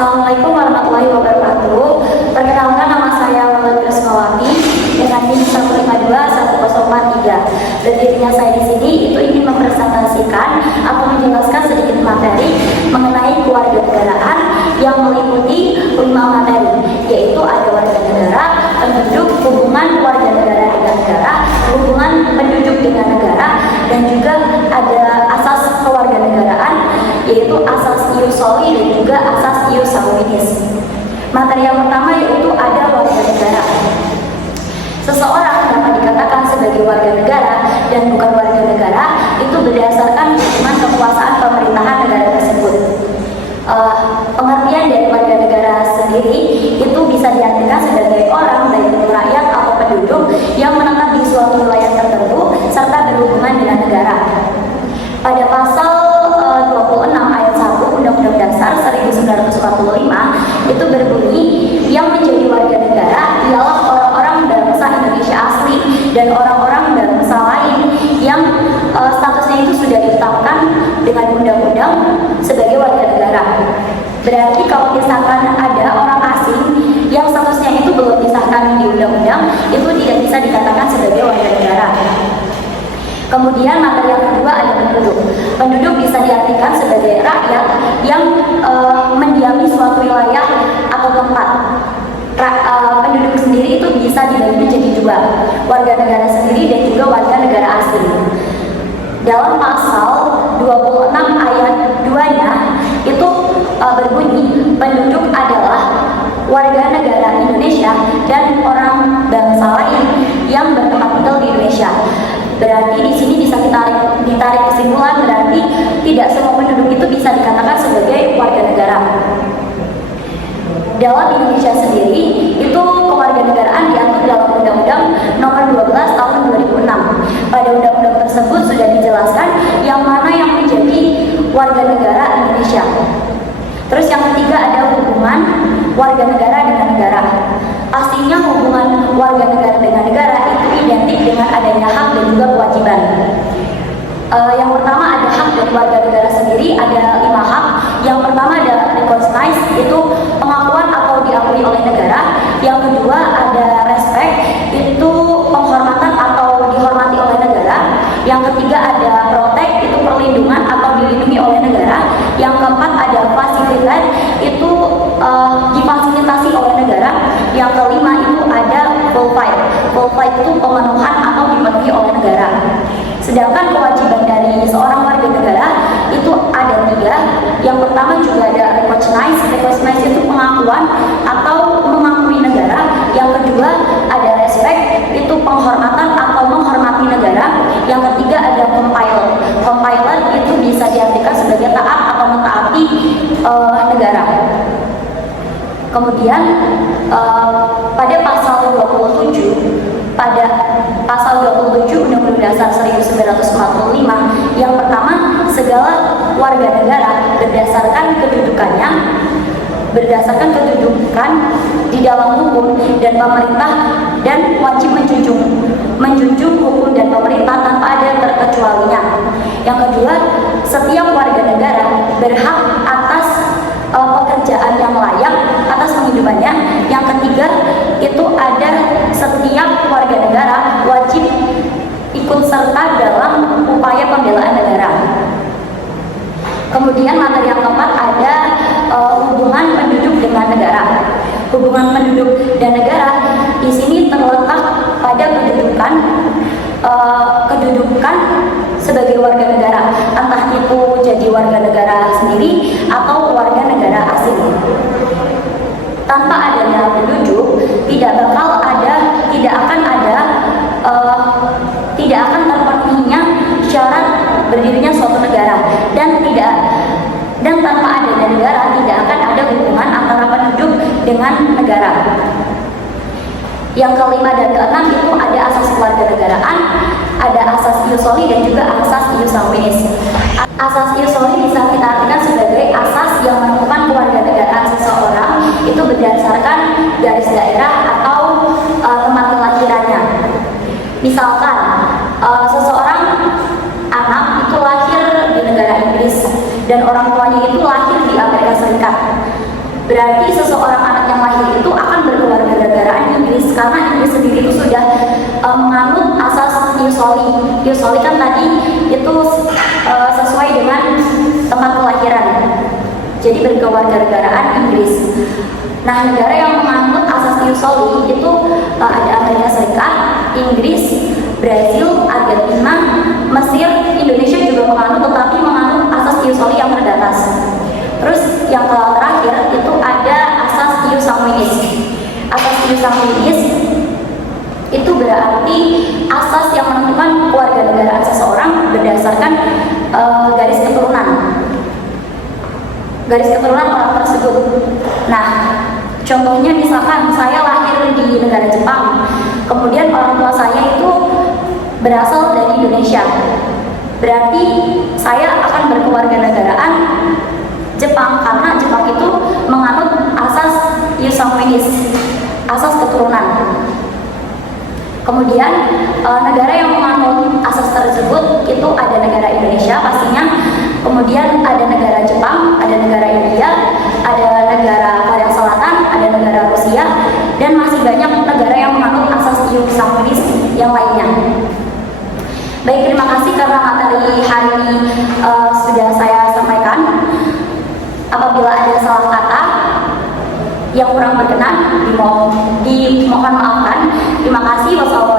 Assalamualaikum warahmatullahi wabarakatuh. Perkenalkan, nama saya Maulana Krismawati dengan NIM 1521043. Berdirinya saya di sini itu ingin mempresentasikan atau menjelaskan sedikit materi mengenai kewarganegaraan yang meliputi 5 materi, yaitu ada warga negara, penduduk, hubungan warga negara dengan negara, hubungan penduduk dengan negara, dan juga ada asas kewarganegaraan, yaitu asas ius soli dan juga asas ius sanguinis. Materi yang pertama yaitu ada warga negara. Seseorang dapat dikatakan sebagai warga negara dan bukan warga negara itu berdasarkan hubungan kekuasaan pemerintahan negara tersebut. Pengertian dari warga negara sendiri itu bisa diartikan sebagai orang dari rakyat atau penduduk yang menetap di suatu wilayah tertentu serta berhubungan dengan negara. Pada pasal 26 ayat 1 Undang-Undang Dasar 1945 itu berbunyi, yang menjadi warga negara ialah orang-orang bangsa Indonesia asli dan orang-orang bangsa lain yang statusnya itu sudah ditetapkan dengan undang-undang sebagai warga negara. Berarti kalau misalkan ada orang asing yang statusnya itu belum disahkan di undang-undang, itu tidak bisa dikatakan sebagai warga negara. Kemudian materi yang kedua ada penduduk. Penduduk bisa diartikan sebagai rakyat yang mendiami suatu wilayah atau tempat. Penduduk sendiri itu bisa dibagi menjadi dua, warga negara sendiri dan juga warga negara asing. Dalam pasal 26 ayat 2-nya itu berbunyi, penduduk adalah warga negara Indonesia dan orang bangsa lain yang bertempat tinggal di Indonesia. Berarti di sini bisa ditarik kesimpulan, berarti tidak semua penduduk itu bisa dikatakan sebagai warga negara. Dalam Indonesia sendiri itu kewarganegaraan diatur dalam Undang-Undang Nomor 12 Tahun 2006. Pada undang-undang tersebut sudah dijelaskan yang mana yang menjadi warga negara Indonesia. Terus yang ketiga ada hubungan warga negara dengan negara. Pastinya hubungan warga negara dengan negara itu identik dengan adanya hak dan juga kewajiban. Yang pertama ada hak dari warga negara sendiri, ada 5 hak. Yang pertama ada recognize, itu pengakuan atau diakui oleh negara. Yang kedua ada respect, itu penghormatan atau dihormati oleh negara. Yang ketiga ada protect, itu perlindungan atau dilindungi oleh negara. Yang keempat ada facilitate, itu difasilitasi oleh negara. Yang kelima itu ada fulfill. Fulfill itu pemenuhan atau dipenuhi oleh negara. Sedangkan kewajiban dari seorang warga negara itu ada 3. Yang pertama juga ada recognize. Recognize itu pengakuan atau mengakui negara. Yang kedua ada respect, itu penghormatan atau menghormati negara. Yang ketiga ada compile. Compile itu bisa diartikan sebagai taat atau mentaati negara. Kemudian pada pasal 27 Undang-Undang Dasar 1945 yang pertama, segala warga negara berdasarkan kedudukan di dalam hukum dan pemerintah dan wajib menjunjung hukum dan pemerintah tanpa ada terkecualinya. Yang kedua, setiap warga negara berhak atas pekerjaan yang layak atas penghidupannya. Yang ketiga itu ada setiap warga negara wajib ikut serta dalam upaya pembelaan negara. Kemudian materi yang keempat ada hubungan penduduk dengan negara. Hubungan penduduk dan negara di sini terletak pada kedudukan sebagai warga negara, entah itu jadi warga negara sendiri atau warga negara asing. Tanpa adanya penduduk tidak akan terpenuhinya syarat berdirinya suatu negara, dan tanpa adanya negara tidak akan ada hubungan antara penduduk dengan negara. Yang kelima dan keenam itu ada asas kewarganegaraan, ada asas ius soli dan juga asas ius sanguinis. Asas ius soli bisa kita artikan sebagai asas yang menentukan kewarganegaraan seseorang itu berdasarkan garis daerah atau tempat kelahirannya. Misalkan seseorang anak itu lahir di negara Inggris dan orang tuanya itu lahir di Amerika Serikat. Berarti seseorang anak yang lahir itu akan berkewarganegaraan Inggris karena Inggris sendiri itu sudah menganut asas ius soli. Ius soli kan tadi itu sesuai dengan tempat kelahiran. Jadi berkewarganegaraan Inggris. Nah, negara yang menganut asas ius soli itu ada Amerika Serikat, Inggris, Brazil, Argentina, Mesir, Indonesia juga menganut, tetapi menganut asas ius soli yang terbatas. Terus yang terakhir itu ada asas ius sanguinis. Asas ius sanguinis itu berarti asas yang menentukan kewarganegaraan seseorang berdasarkan garis keturunan. Garis keturunan orang tersebut. Nah, contohnya misalkan saya lahir di negara Jepang, kemudian orang tua saya itu berasal dari Indonesia. Berarti saya akan berkewarganegaraan Jepang karena Jepang itu menganut asas ius sanguinis, asas keturunan. Kemudian negara yang menganut asas tersebut itu ada negara Indonesia pastinya, kemudian ada negara Jepang, ada negara India, ada negara Korea Selatan, ada negara Rusia, dan masih banyak negara yang menganut asas ius sanguinis yang lainnya. Baik, terima kasih karena materi hari ini sudah saya sampaikan. Apabila ada salah kata yang kurang berkenan, dimohon maafkan. Terima kasih. Wassalamualaikum